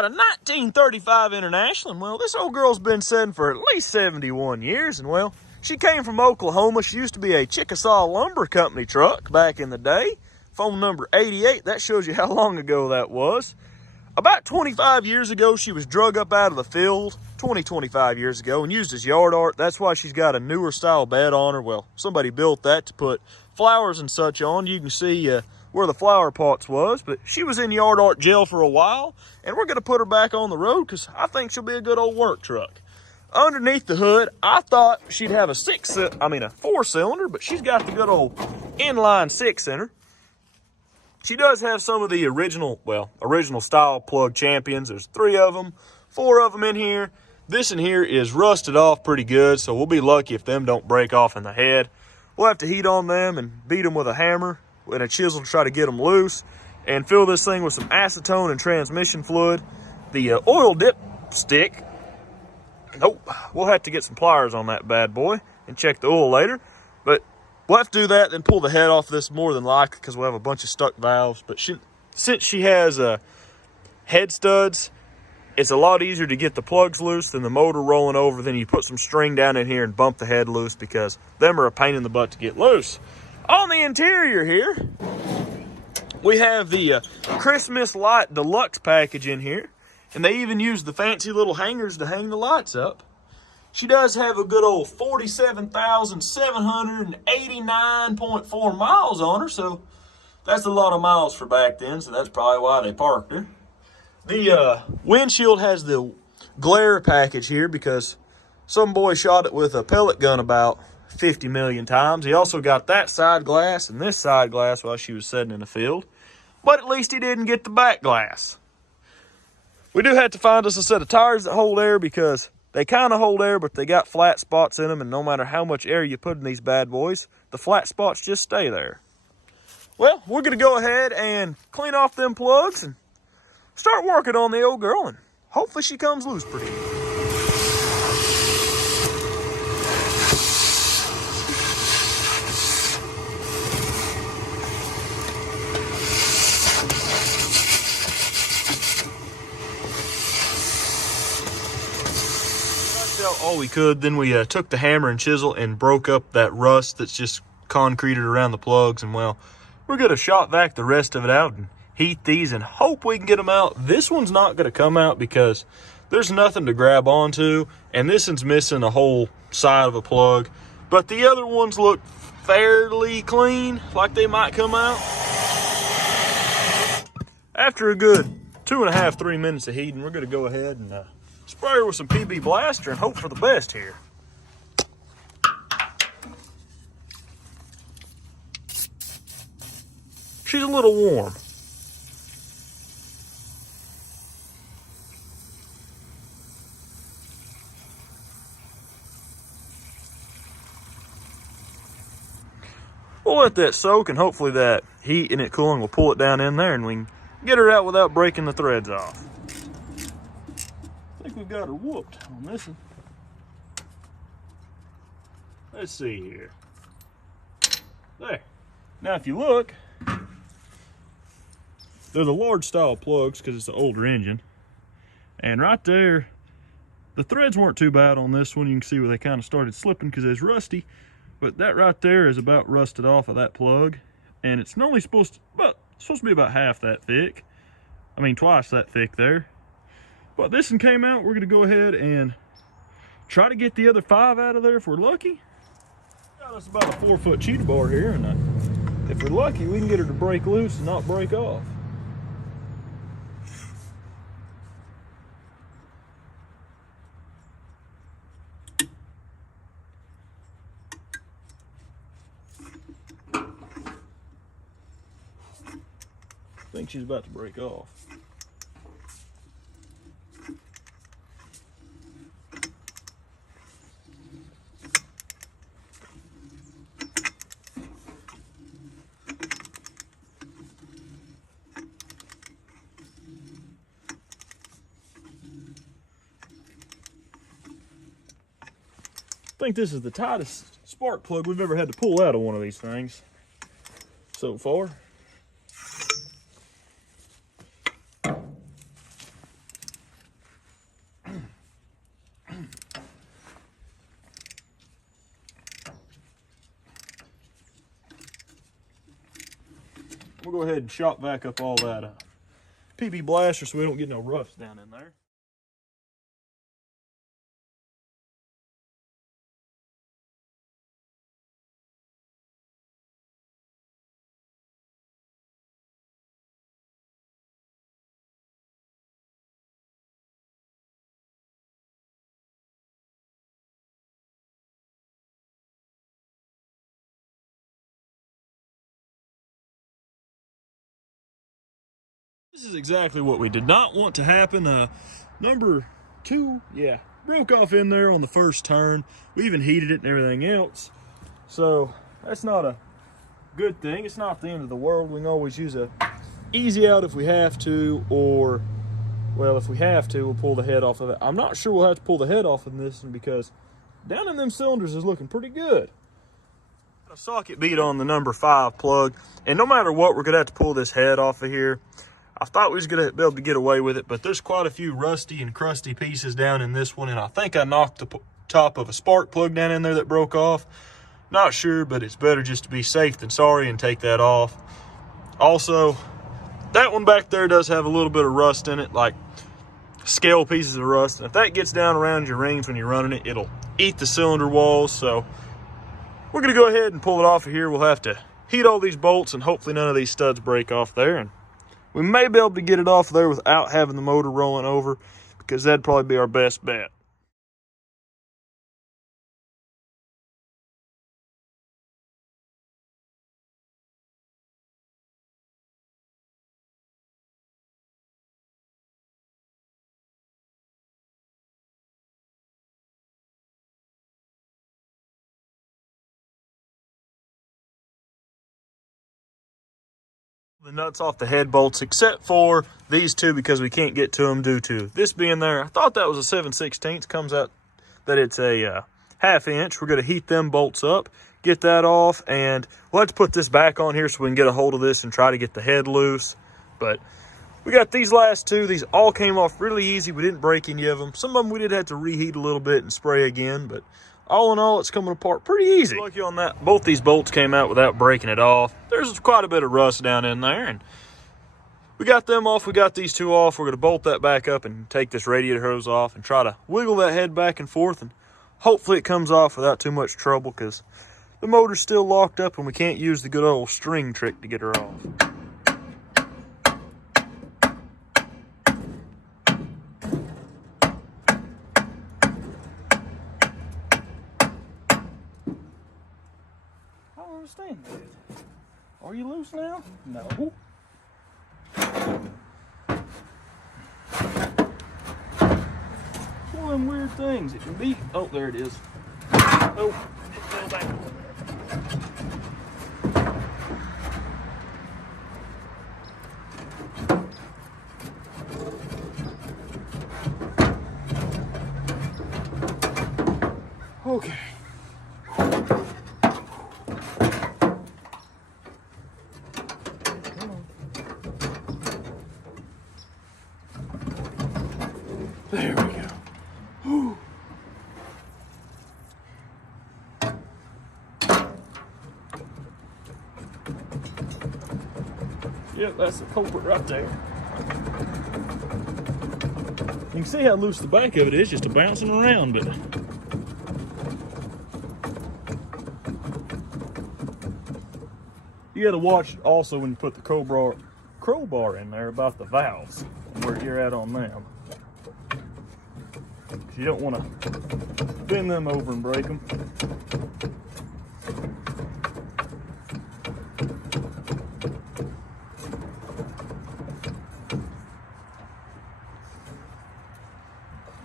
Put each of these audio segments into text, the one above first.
got a 1935 International, and well, this old girl's been setting for at least 71 years, and well, she came from Oklahoma. She used to be a Chickasaw Lumber Company truck back in the day. Phone number 88, that shows you how long ago that was. About 25 years ago, she was drug up out of the field, 25 years ago, and used as yard art. That's why she's got a newer style bed on her. Well, somebody built that to put flowers and such on. You can see where the flower pots was, but she was in yard art jail for a while, and we're gonna put her back on the road because I think she'll be a good old work truck. Underneath the hood, I thought she'd have a 4-cylinder, but she's got the good old inline 6-cylinder. She does have some of the original style plug champions. There's 3 of them, 4 of them in here. This in here is rusted off pretty good, so we'll be lucky if them don't break off in the head. We'll have to heat on them and beat them with a hammer and a chisel to try to get them loose, and fill this thing with some acetone and transmission fluid. The oil dip stick, nope, we'll have to get some pliers on that bad boy and check the oil later, but we'll have to do that, then pull the head off this more than likely because we'll have a bunch of stuck valves. But since she has head studs, it's a lot easier to get the plugs loose than the motor rolling over. Then you put some string down in here and bump the head loose because them are a pain in the butt to get loose. On the interior here, we have the Christmas Light Deluxe package in here. And they even use the fancy little hangers to hang the lights up. She does have a good old 47,789.4 miles on her, so that's a lot of miles for back then, so that's probably why they parked her. The windshield has the glare package here because some boy shot it with a pellet gun about 50 million times. He also got that side glass and this side glass while she was sitting in the field, but at least he didn't get the back glass. We do have to find us a set of tires that hold air because they kind of hold air, but they got flat spots in them, and no matter how much air you put in these bad boys, the flat spots just stay there. Well, we're going to go ahead and clean off them plugs and start working on the old girl, and hopefully she comes loose pretty good. All we could, then we took the hammer and chisel and broke up that rust that's just concreted around the plugs, and well, we're gonna shop vac the rest of it out and heat these and hope we can get them out. This one's not gonna come out because there's nothing to grab onto, and this one's missing a whole side of a plug, but the other ones look fairly clean, like they might come out. After a good 2.5-3 minutes of heating, we're gonna go ahead and spray her with some PB Blaster and hope for the best here. She's a little warm. We'll let that soak, and hopefully that heat and it cooling will pull it down in there and we can get her out without breaking the threads off. I think we've got her whooped on this one. Let's see here. There. Now if you look, they're the large style plugs because it's an older engine. And right there, the threads weren't too bad on this one. You can see where they kind of started slipping because it's rusty. But that right there is about rusted off of that plug. And it's normally supposed to be about half that thick. I mean, twice that thick there. But this one came out. We're going to go ahead and try to get the other 5 out of there if we're lucky. Got us about a 4-foot cheetah bar here, and if we're lucky, we can get her to break loose and not break off. I think she's about to break off. I think this is the tightest spark plug we've ever had to pull out of one of these things so far. we'll go ahead and shop back up all that PB blaster so we don't get no rust down in there. This is exactly what we did not want to happen. Number 2, yeah, broke off in there on the first turn. We even heated it and everything else. So that's not a good thing. It's not the end of the world. We can always use a easy out if we have to, or, well, if we have to, we'll pull the head off of it. I'm not sure we'll have to pull the head off of this one because down in them cylinders is looking pretty good. A socket bead on the number 5 plug, and no matter what, we're gonna have to pull this head off of here. I thought we was gonna be able to get away with it, but there's quite a few rusty and crusty pieces down in this one, and I think I knocked the top of a spark plug down in there that broke off. Not sure, but it's better just to be safe than sorry and take that off. Also, that one back there does have a little bit of rust in it, like scale pieces of rust. And if that gets down around your rings when you're running it, it'll eat the cylinder walls. So we're gonna go ahead and pull it off of here. We'll have to heat all these bolts and hopefully none of these studs break off there. And we may be able to get it off there without having the motor rolling over, because that'd probably be our best bet. The nuts off the head bolts, except for these two, because we can't get to them due to this being there. I thought that was a 7/16. Comes out that it's a 1/2 inch. We're going to heat them bolts up, get that off, and we'll have to put this back on here so we can get a hold of this and try to get the head loose. But we got these last two. These all came off really easy. We didn't break any of them. Some of them we did have to reheat a little bit and spray again, but all in all, it's coming apart pretty easy. Lucky on that, both these bolts came out without breaking it off. There's quite a bit of rust down in there, and we got them off. We got these two off. We're going to bolt that back up and take this radiator hose off and try to wiggle that head back and forth, and hopefully it comes off without too much trouble, because the motor's still locked up and we can't use the good old string trick to get her off. I don't understand that. Are you loose now? No. It's one of them weird things. It can be. Oh, there it is. Oh, it fell back. Okay. There we go. Whew. Yep, that's the culprit right there. You can see how loose the back of it is, just a bouncing around, but you got to watch also when you put the crowbar in there about the valves and where you're at on them. You don't want to bend them over and break them.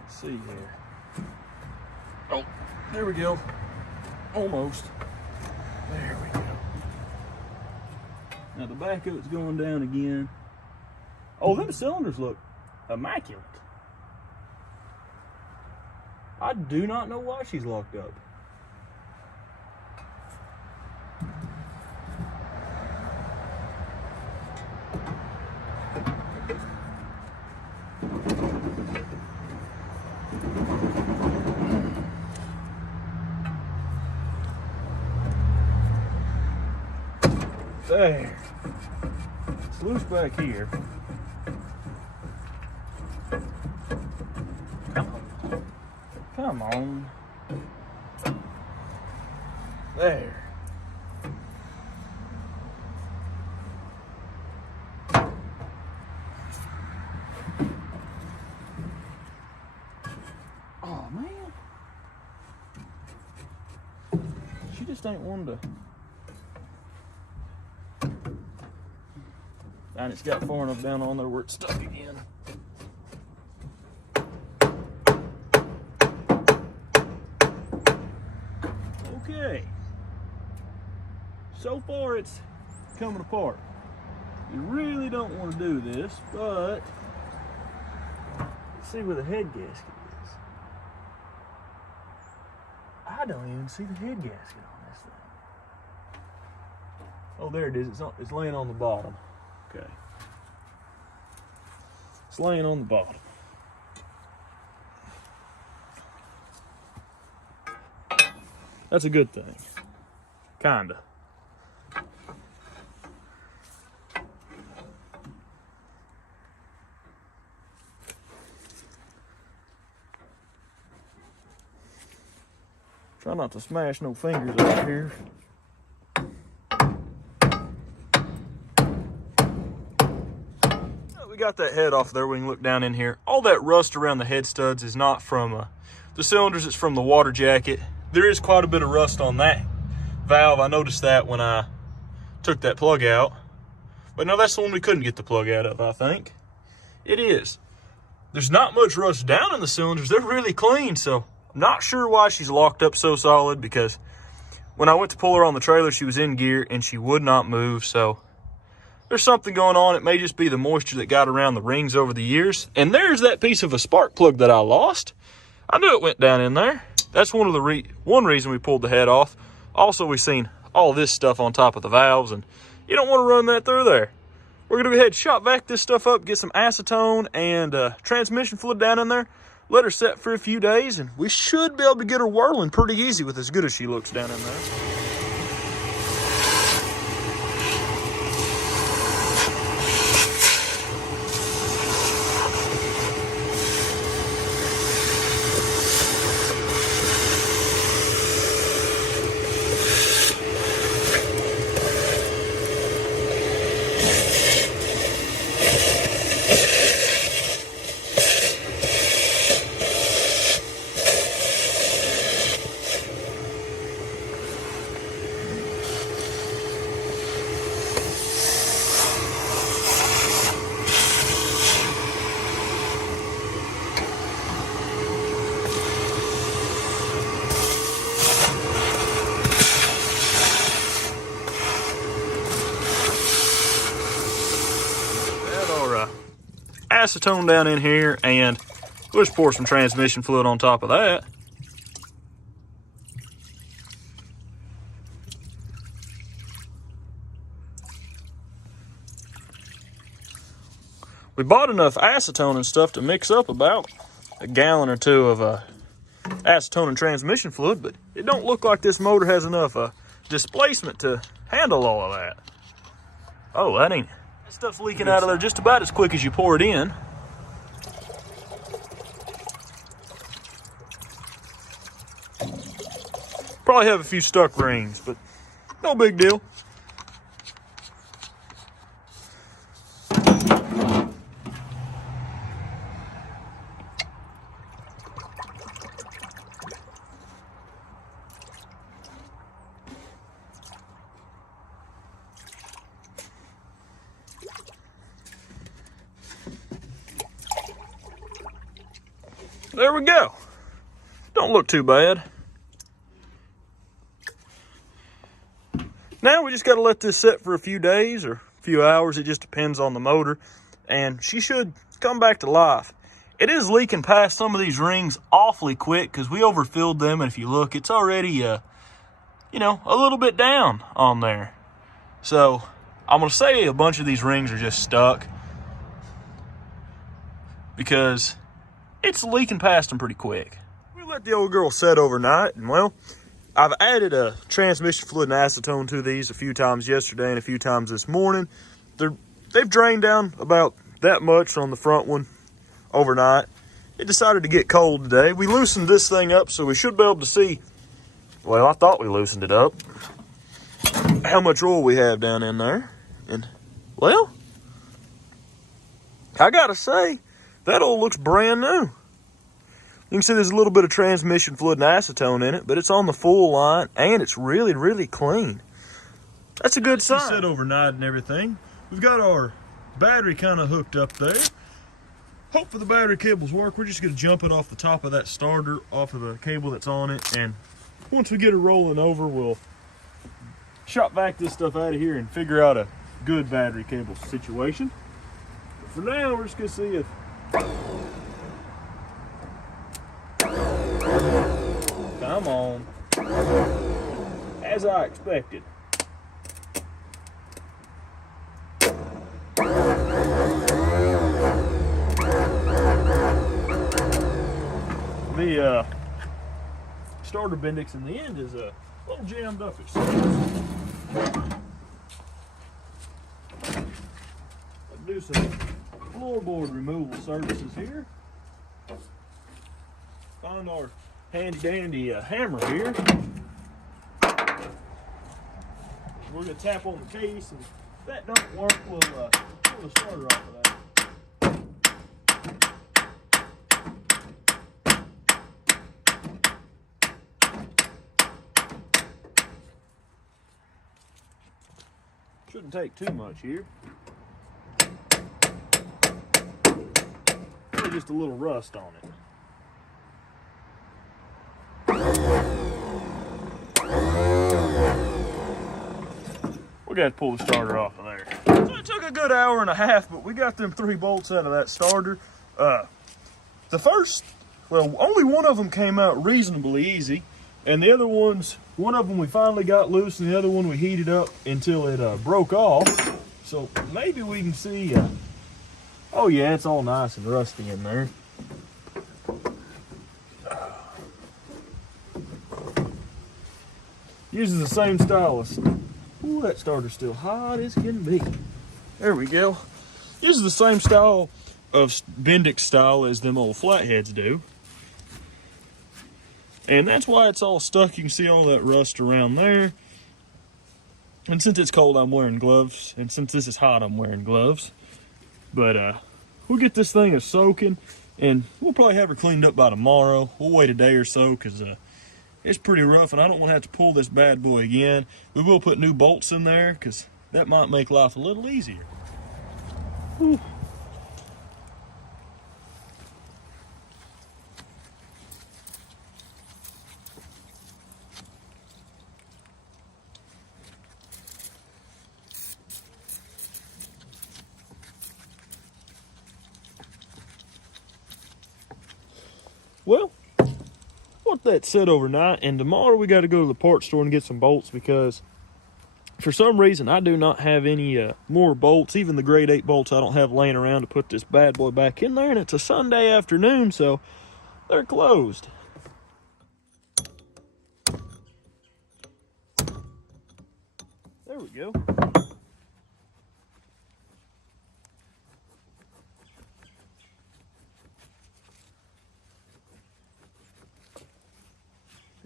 Let's see here. Oh, there we go. Almost. There we go. Now the back of it's going down again. Oh, them cylinders look immaculate. I do not know why she's locked up. There. loose back here. Come on. There. Oh man. She just ain't one to. And it's got far enough down on there where it's stuck again. Okay. So far it's coming apart. You really don't want to do this, but let's see where the head gasket is. I don't even see the head gasket on this thing. Oh, there it is. It's laying on the bottom. Okay. It's laying on the bottom. That's a good thing. Kinda. Try not to smash no fingers out here. We got that head off there. We can look down in here. All that rust around the head studs is not from the cylinders. It's from the water jacket. There is quite a bit of rust on that valve. I noticed that when I took that plug out. But no, that's the one we couldn't get the plug out of, I think. It is. There's not much rust down in the cylinders. They're really clean, so I'm not sure why she's locked up so solid, because when I went to pull her on the trailer, she was in gear and she would not move. So there's something going on. It may just be the moisture that got around the rings over the years. And there's that piece of a spark plug that I lost. I knew it went down in there. That's one of the one reason we pulled the head off. Also, we've seen all this stuff on top of the valves, and you don't want to run that through there. We're going to go ahead and shop vac this stuff up, get some acetone and transmission fluid down in there, let her set for a few days, and we should be able to get her whirling pretty easy with as good as she looks down in there. Acetone down in here, and we'll just pour some transmission fluid on top of that. We bought enough acetone and stuff to mix up about a gallon or two of acetone and transmission fluid, but it don't look like this motor has enough displacement to handle all of that. Oh, that stuff's leaking out of there just about as quick as you pour it in. Probably have a few stuck rings, but no big deal. There we go. Don't look too bad. Now we just got to let this set for a few days or a few hours. It just depends on the motor. And she should come back to life. It is leaking past some of these rings awfully quick because we overfilled them. And if you look, it's already, you know, a little bit down on there. So I'm going to say a bunch of these rings are just stuck because it's leaking past them pretty quick. We let the old girl set overnight, and well, I've added a transmission fluid and acetone to these a few times yesterday and a few times this morning. They're they've drained down about that much on the front one overnight. It decided to get cold today. We loosened this thing up, so we should be able to see, well, I thought we loosened it up, how much oil we have down in there. And, well, I gotta say, that oil looks brand new. You can see there's a little bit of transmission fluid and acetone in it, but it's on the full line, and it's really, really clean. That's a good sign. Set overnight and everything. We've got our battery kind of hooked up there. Hope for the battery cables work. We're just going to jump it off the top of that starter, off of the cable that's on it, and once we get it rolling over, we'll shop vac this stuff out of here and figure out a good battery cable situation. But for now, we're just going to see if... Come on. As I expected. The starter bendix in the end is a little jammed up itself. I'll do some floorboard removal services here. Find our handy dandy hammer here. We're going to tap on the case, and if that don't work, we'll pull the starter off of that. Shouldn't take too much here. Maybe just a little rust on it. We got to pull the starter off of there. So it took a good hour and a half, but we got them 3 bolts out of that starter. The first, well, only one of them came out reasonably easy, and the other ones, one of them we finally got loose, and the other one we heated up until it broke off. So maybe we can see, oh yeah, it's all nice and rusty in there. Uses the same style as, ooh, that starter's still hot as can be. There we go. Uses the same style of Bendix style as them old flatheads do. And that's why it's all stuck. You can see all that rust around there. And since it's cold, I'm wearing gloves. And since this is hot, I'm wearing gloves. But we'll get this thing a soaking, and we'll probably have her cleaned up by tomorrow. We'll wait a day or so, because it's pretty rough, and I don't want to have to pull this bad boy again. We will put new bolts in there, because that might make life a little easier. Whew. Well, let that sit overnight, and tomorrow we got to go to the parts store and get some bolts, because for some reason I do not have any more bolts. Even the grade 8 bolts I don't have laying around to put this bad boy back in there, and it's a Sunday afternoon, so they're closed. There we go.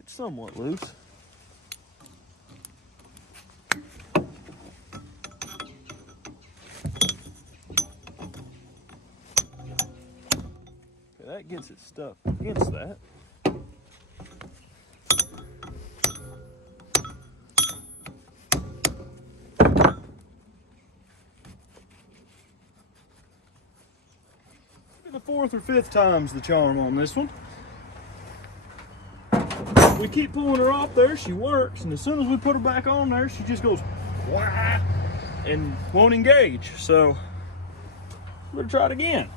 Somewhat loose. Okay, that gets it stuck against that. Maybe the 4th or 5th time's the charm on this one. We keep pulling her off there, she works, and as soon as we put her back on there, she just goes wah and won't engage. So we're gonna try it again.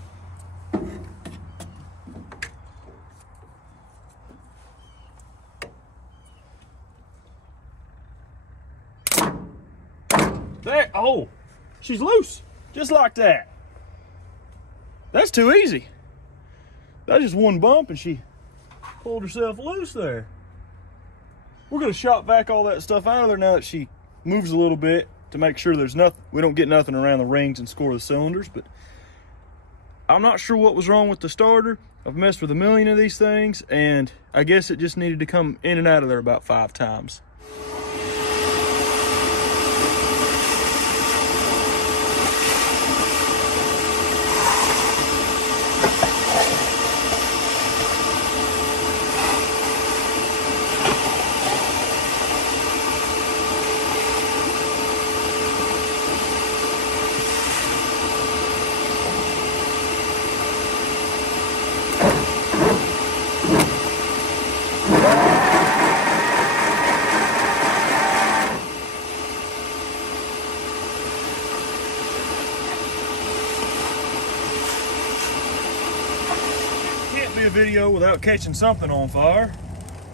There, oh, she's loose, just like that. That's too easy. That's just one bump and she pulled herself loose there. We're going to shop vac all that stuff out of there now that she moves a little bit. to make sure we don't get nothing around the rings and score the cylinders. But I'm not sure what was wrong with the starter. I've messed with a million of these things, and I guess it just needed to come in and out of there about 5 times. A video without catching something on fire.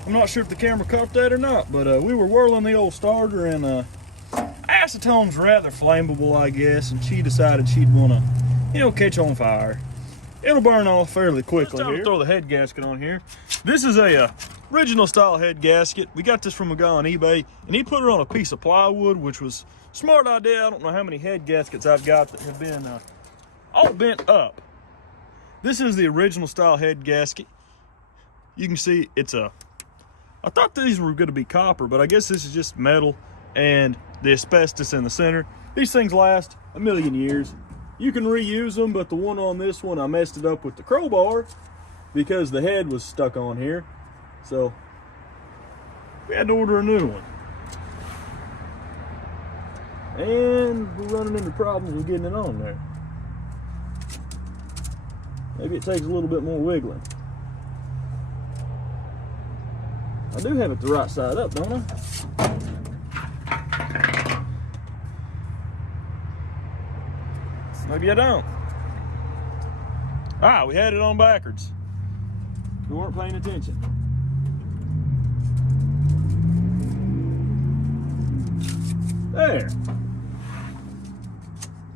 I'm not sure if the camera caught that or not, but we were whirling the old starter, and acetone's rather flammable, I guess, and she decided she'd want to, you know, catch on fire. It'll burn off fairly quickly. Time to throw the head gasket on here. This is a original style head gasket. We got this from a guy on eBay, and he put it on a piece of plywood, which was a smart idea. I don't know how many head gaskets I've got that have been all bent up. This is the original style head gasket. You can see it's I thought these were going to be copper, but I guess this is just metal and the asbestos in the center. These things last a million years. You can reuse them, but the one on this one, I messed it up with the crowbar because the head was stuck on here. So we had to order a new one. And we're running into problems with getting it on there. Maybe it takes a little bit more wiggling. I do have it the right side up, don't I? Maybe I don't. Ah, we had it on backwards. We weren't paying attention. There.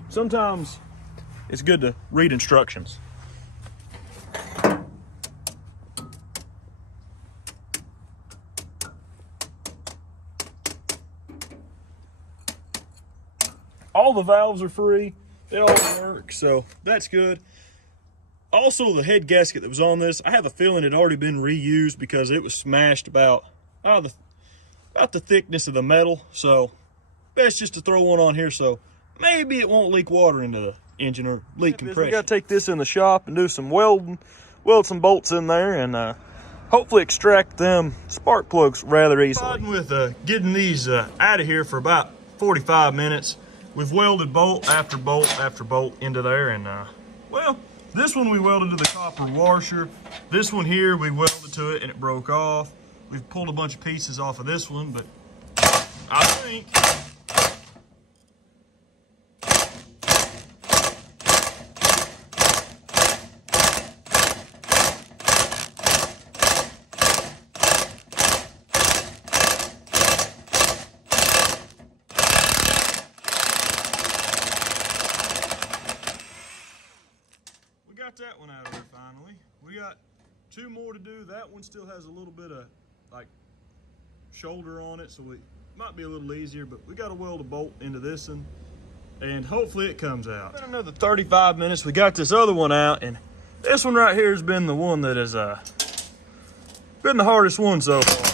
Sometimes it's good to read instructions. All the valves are free. They all work, so that's good. Also, the head gasket that was on this, I have a feeling it had already been reused because it was smashed about the thickness of the metal. So best just to throw one on here so maybe it won't leak water into the engine or leak compression. We got to take this in the shop and do some welding, weld some bolts in there, and hopefully extract them spark plugs rather easily. With getting these out of here for about 45 minutes. We've welded bolt after bolt after bolt into there, and well, this one we welded to the copper washer. This one here we welded to it and it broke off. We've pulled a bunch of pieces off of this one, but I think that one out of there finally. We got 2 more to do. That one still has a little bit of like shoulder on it, so it might be a little easier, but we got to weld a bolt into this one and hopefully it comes out. Been another 35 minutes. We got this other one out, and this one right here has been the one that has been the hardest one so far.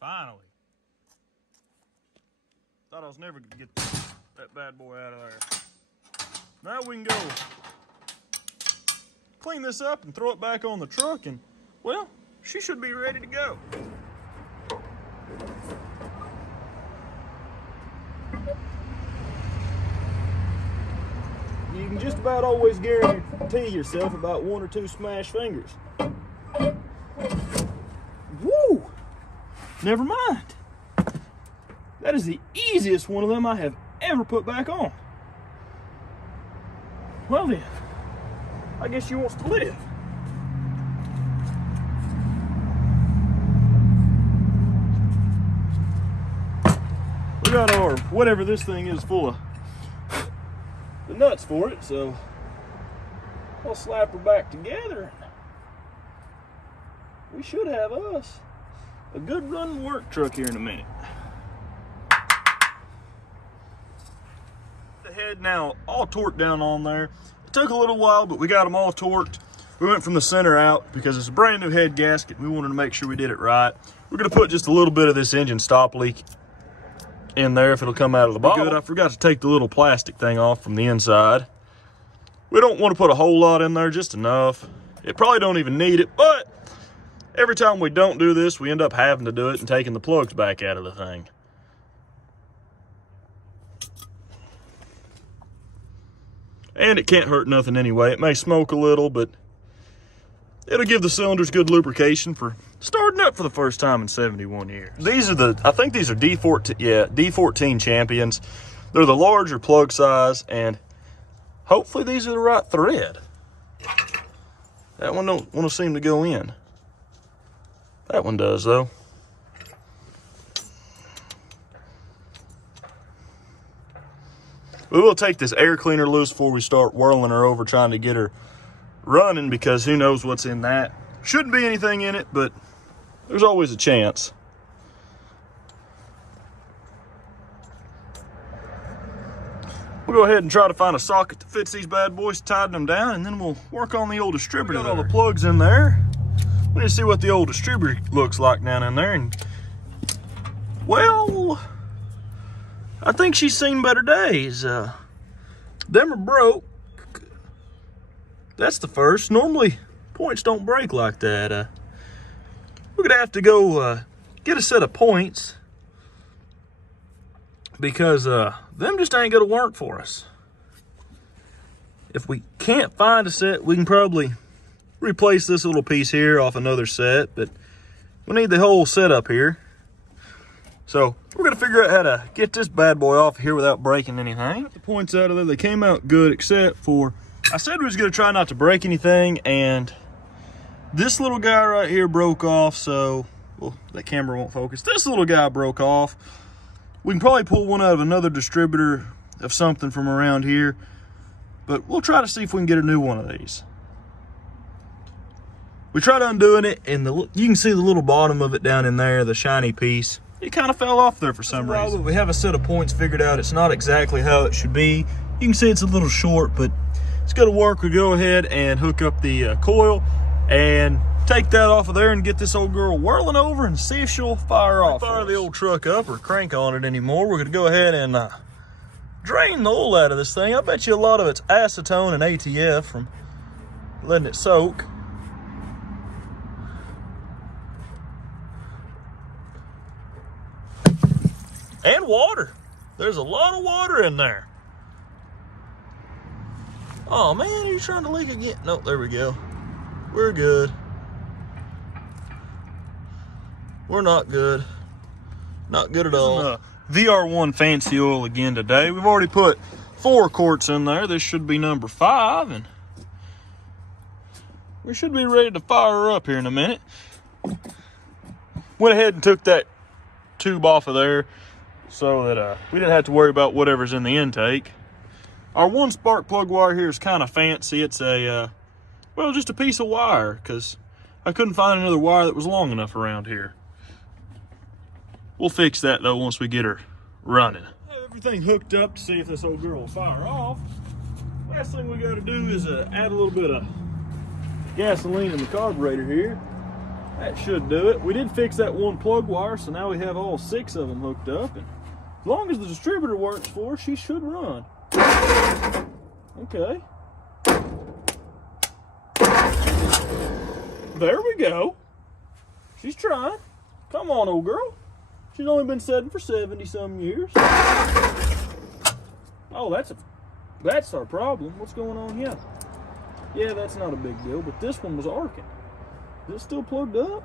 Finally. Thought I was never going to get that bad boy out of there. Now we can go clean this up and throw it back on the truck, and, well, she should be ready to go. You can just about always guarantee yourself about 1 or 2 smashed fingers. Woo! Never mind. That is the easiest one of them I have ever put back on. Well then, I guess she wants to live. or whatever this thing is full of the nuts for it. So I'll slap her back together. We should have us a good running work truck here in a minute. The head now all torqued down on there. It took a little while, but we got them all torqued. We went from the center out because it's a brand new head gasket. We wanted to make sure we did it right. We're gonna put just a little bit of this engine stop leak in there if it'll come out of the bottle. Good, I forgot to take the little plastic thing off from the inside. We don't want to put a whole lot in there, just enough. It probably don't even need it, but every time we don't do this, we end up having to do it and taking the plugs back out of the thing. And it can't hurt nothing anyway. It may smoke a little, but it'll give the cylinders good lubrication for starting up for the first time in 71 years. These are I think these are D14, yeah, D14 champions. They're the larger plug size, and hopefully these are the right thread. That one don't want to seem to go in. That one does, though. We will take this air cleaner loose before we start whirling her over, trying to get her running, because who knows what's in that. Shouldn't be anything in it, but there's always a chance. We'll go ahead and try to find a socket that fits these bad boys, tighten them down, and then we'll work on the old distributor. We got all the plugs in there. We need to see what the old distributor looks like down in there. And, well, I think she's seen better days. Them are broke. That's the first. Normally, points don't break like that. We're gonna have to go get a set of points, because them just ain't gonna work for us. If we can't find a set, we can probably replace this little piece here off another set, but we need the whole setup here. So we're gonna figure out how to get this bad boy off here without breaking anything. Got the points out of there. They came out good, except for, I said we was gonna try not to break anything, and this little guy right here broke off. So, well, that camera won't focus. This little guy broke off. We can probably pull one out of another distributor of something from around here, but we'll try to see if we can get a new one of these. We tried undoing it, and you can see the little bottom of it down in there, the shiny piece. It kind of fell off there for some reason. We have a set of points figured out. It's not exactly how it should be. You can see it's a little short, but it's gonna work. We go ahead and hook up the coil and take that off of there and get this old girl whirling over and see if she'll fire off. Fire the old truck up or crank on it anymore. We're gonna go ahead and drain the oil out of this thing. I bet you a lot of it's acetone and ATF from letting it soak. And water. There's a lot of water in there. Oh man, are you trying to leak again? Nope, there we go. We're good. We're not good. Not good at all. VR1 fancy oil again today. We've already put 4 quarts in there. This should be number 5, and we should be ready to fire her up here in a minute. Went ahead and took that tube off of there so that we didn't have to worry about whatever's in the intake. Our one spark plug wire here is kind of fancy. It's a, well, just a piece of wire, because I couldn't find another wire that was long enough around here. We'll fix that though once we get her running. Have everything hooked up to see if this old girl will fire off. Last thing we got to do is add a little bit of gasoline in the carburetor here. That should do it. We did fix that one plug wire, so now we have all 6 of them hooked up. And as long as the distributor works for her, she should run. Okay. There we go. She's trying. Come on, old girl. She's only been setting for 70-some years. Oh, that's our problem. What's going on here? Yeah, that's not a big deal, but this one was arcing. Is it still plugged up?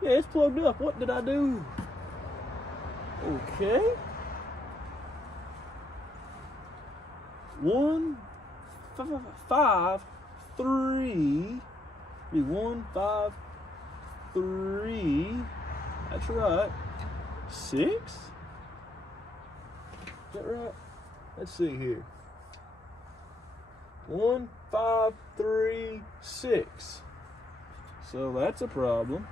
Yeah, it's plugged up. What did I do? Okay. 1, 5, 3. 1, 5, 3. That's right. 6. that right? Let's see here. 1, 5, 3, 6. So that's a problem.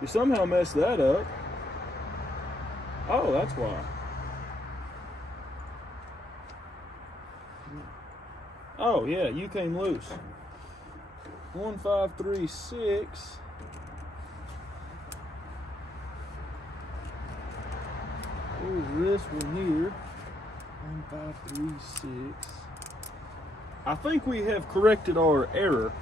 You somehow messed that up. Oh, that's why. Oh, yeah, you came loose. 1, 5, 3, 6. There's this one here. 1, 5, 3, 6. I think we have corrected our error.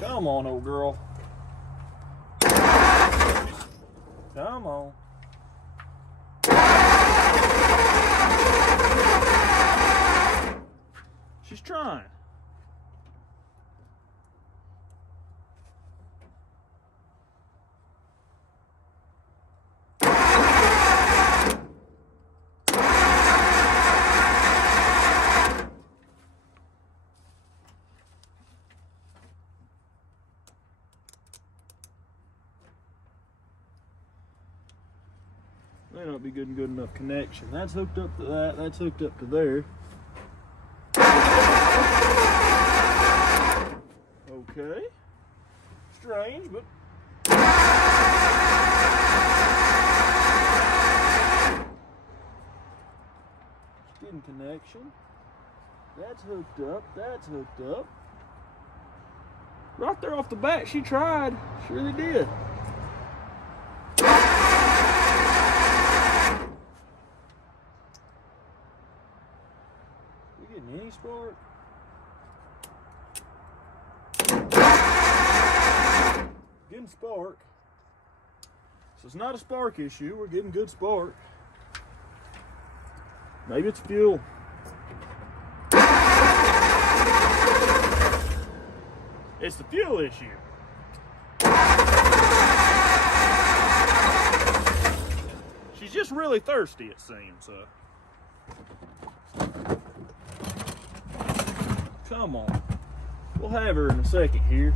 Come on, old girl. Come on. She's trying. May not be good enough connection. That's hooked up to that. That's hooked up to there. Okay. Strange, but getting connection. That's hooked up. That's hooked up. Right there off the bat, she tried. She really did. You getting any spark? Getting spark. So it's not a spark issue. We're getting good spark. Maybe it's fuel. It's the fuel issue. She's just really thirsty, it seems. Come on. We'll have her in a second here.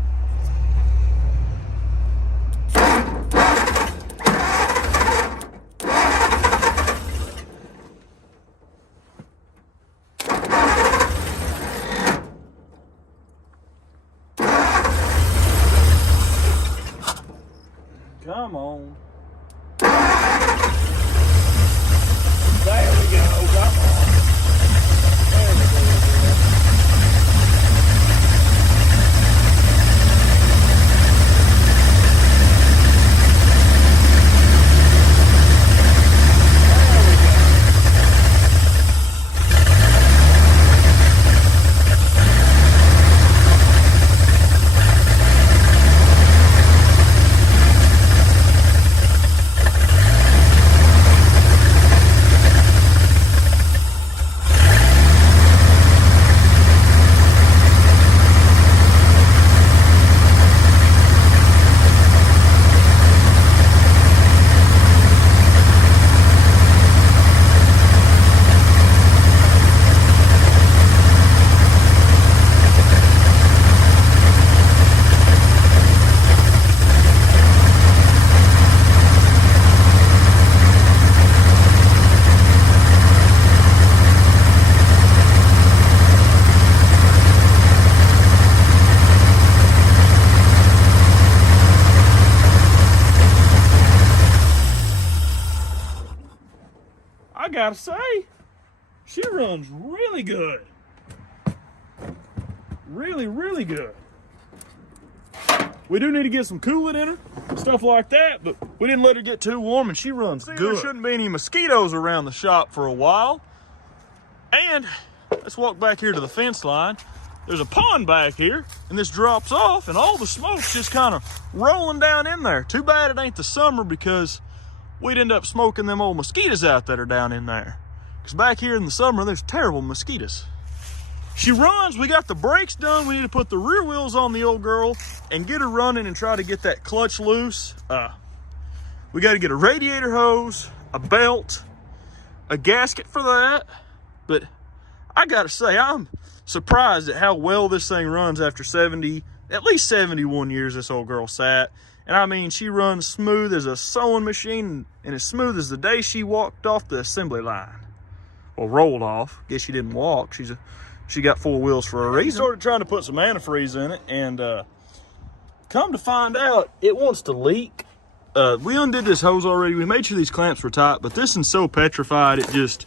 Come on. There we go. Come on. There we go. I gotta say, she runs really good. Really, really good. We do need to get some coolant in her, stuff like that, but we didn't let her get too warm and she runs good. There shouldn't be any mosquitoes around the shop for a while. And let's walk back here to the fence line. There's a pond back here and this drops off and all the smoke's just kind of rolling down in there. Too bad it ain't the summer because we'd end up smoking them old mosquitoes out that are down in there. Because back here in the summer, there's terrible mosquitoes. She runs, we got the brakes done. We need to put the rear wheels on the old girl and get her running and try to get that clutch loose. We got to get a radiator hose, a belt, a gasket for that. But I got to say, I'm surprised at how well this thing runs after 70, at least 71 years this old girl sat. And I mean, she runs smooth as a sewing machine and as smooth as the day she walked off the assembly line. Well, rolled off. Guess she didn't walk. She got 4 wheels for a reason. Started trying to put some antifreeze in it, and come to find out, it wants to leak. We undid this hose already. We made sure these clamps were tight, but this one's so petrified it just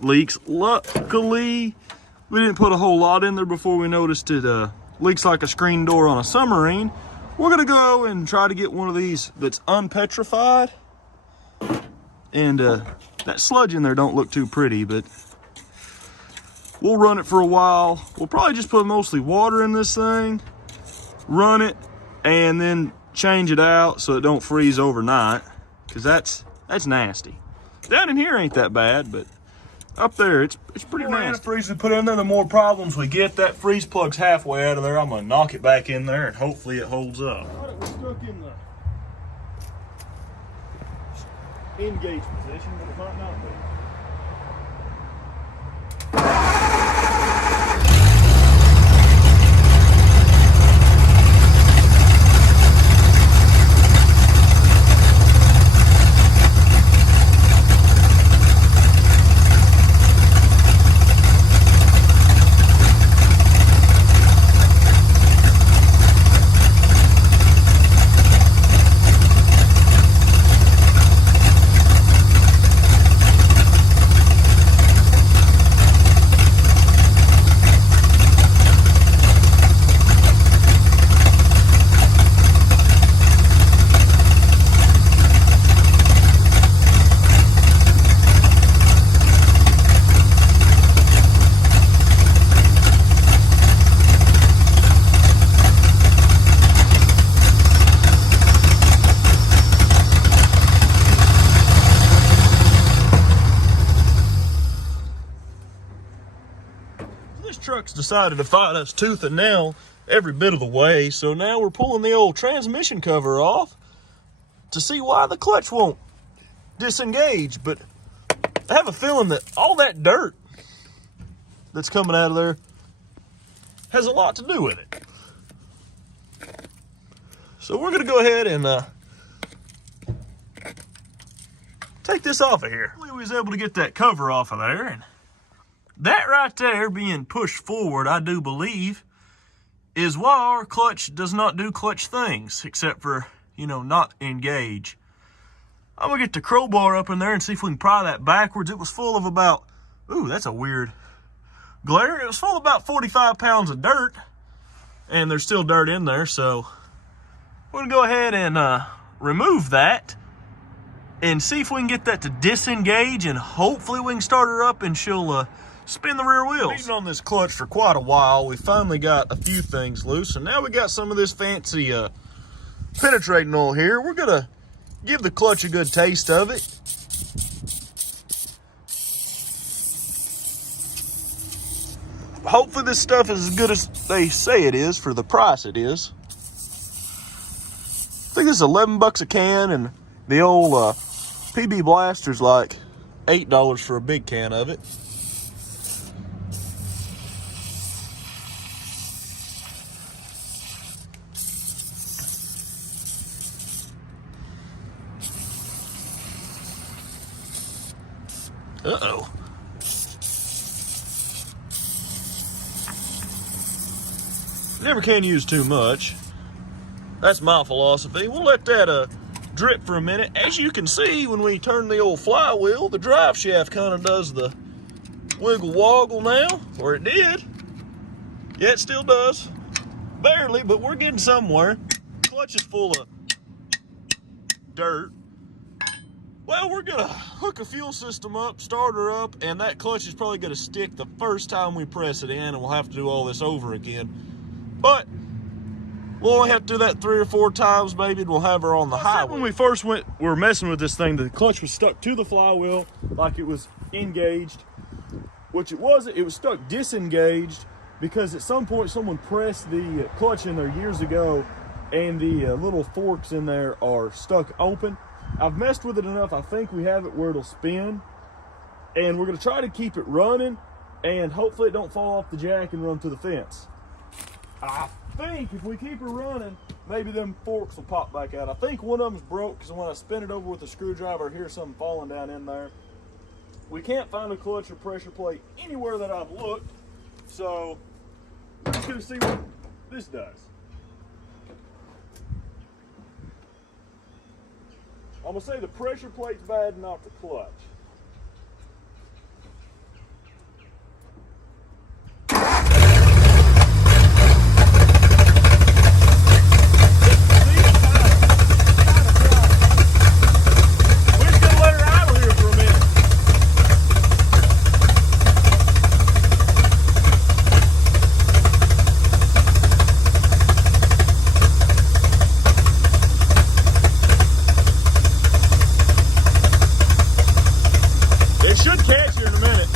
leaks. Luckily, we didn't put a whole lot in there before we noticed it leaks like a screen door on a submarine. We're gonna go and try to get one of these that's unpetrified. And that sludge in there don't look too pretty, but we'll run it for a while. We'll probably just put mostly water in this thing, run it, and then change it out so it don't freeze overnight, because that's nasty. Down in here ain't that bad, but up there it's pretty nasty. The more antifreeze we put in there, the more problems we get. That freeze plug's halfway out of there. I'm gonna knock it back in there and hopefully it holds up. We're stuck in the engage position, but it might not be. This truck's decided to fight us tooth and nail every bit of the way, so now we're pulling the old transmission cover off to see why the clutch won't disengage. But I have a feeling that all that dirt that's coming out of there has a lot to do with it. So we're gonna go ahead and take this off of here. We was able to get that cover off of there, and that right there being pushed forward, I do believe, is why our clutch does not do clutch things, except for, you know, not engage. I'm gonna get the crowbar up in there and see if we can pry that backwards. It was full of about, ooh, that's a weird glare. It was full of about 45 pounds of dirt, and there's still dirt in there, so we're gonna go ahead and remove that and see if we can get that to disengage, and hopefully we can start her up and she'll spin the rear wheels. Beating on this clutch for quite a while. We finally got a few things loose, and now we got some of this fancy penetrating oil here. We're gonna give the clutch a good taste of it. Hopefully this stuff is as good as they say it is for the price it is. I think this is 11 bucks a can, and the old PB Blaster's like $8 for a big can of it. Uh-oh. Never can use too much. That's my philosophy. We'll let that drip for a minute. As you can see, when we turn the old flywheel, the drive shaft kind of does the wiggle woggle now, or it did. Yeah, it still does. Barely, but we're getting somewhere. Clutch is full of dirt. Well, we're gonna hook a fuel system up, start her up, and that clutch is probably gonna stick the first time we press it in, and we'll have to do all this over again. But we'll only have to do that 3 or 4 times, maybe, and we'll have her on the highway. When we first were messing with this thing, the clutch was stuck to the flywheel like it was engaged, which it wasn't. It was stuck disengaged because at some point someone pressed the clutch in there years ago, and the little forks in there are stuck open. I've messed with it enough. I think we have it where it'll spin, and we're gonna try to keep it running, and hopefully it don't fall off the jack and run to the fence. think if we keep her running, maybe them forks will pop back out. I think one of them's broke because when I spin it over with a screwdriver, I hear something falling down in there. We can't find a clutch or pressure plate anywhere that I've looked, so we're just going to see what this does. I'm going to say the pressure plate's bad, not the clutch. Should catch here in a minute.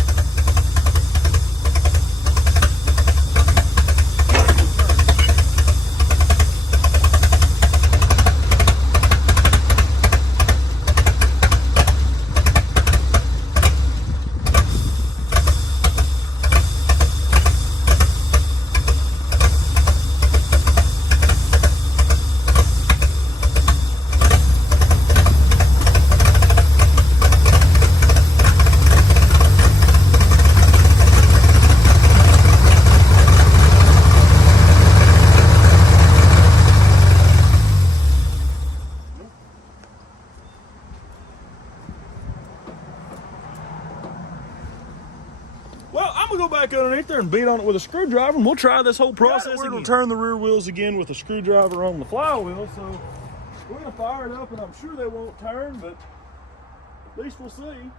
Well, I'm gonna go back underneath there and beat on it with a screwdriver, and we'll try this whole process again. We're gonna turn the rear wheels again with a screwdriver on the flywheel, so we're gonna fire it up, and I'm sure they won't turn, but at least we'll see.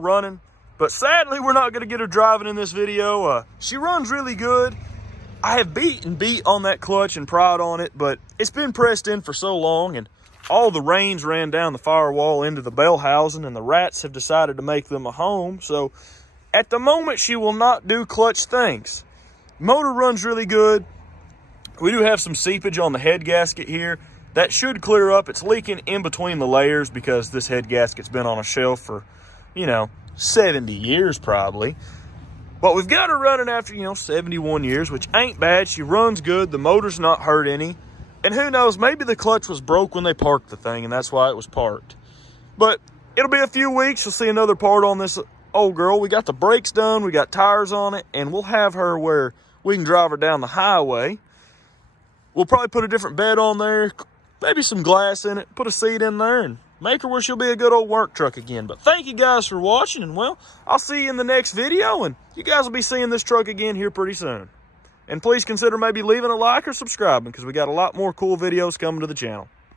Running, but sadly we're not going to get her driving in this video. She runs really good. I have beat on that clutch and pried on it, but it's been pressed in for so long, and all the rains ran down the firewall into the bell housing, and the rats have decided to make them a home. So at the moment she will not do clutch things. Motor runs really good. We do have some seepage on the head gasket here. That should clear up. It's leaking in between the layers because this head gasket's been on a shelf for 70 years probably. But we've got her running after, 71 years, which ain't bad. She runs good. The motor's not hurt any. And who knows, maybe the clutch was broke when they parked the thing, and that's why it was parked. But it'll be a few weeks. You'll see another part on this old girl. We got the brakes done. We got tires on it, and we'll have her where we can drive her down the highway. We'll probably put a different bed on there, maybe some glass in it, put a seat in there, and make her where she'll be a good old work truck again. But thank you guys for watching, and well, I'll see you in the next video, and you guys will be seeing this truck again here pretty soon. And please consider maybe leaving a like or subscribing, because we got a lot more cool videos coming to the channel.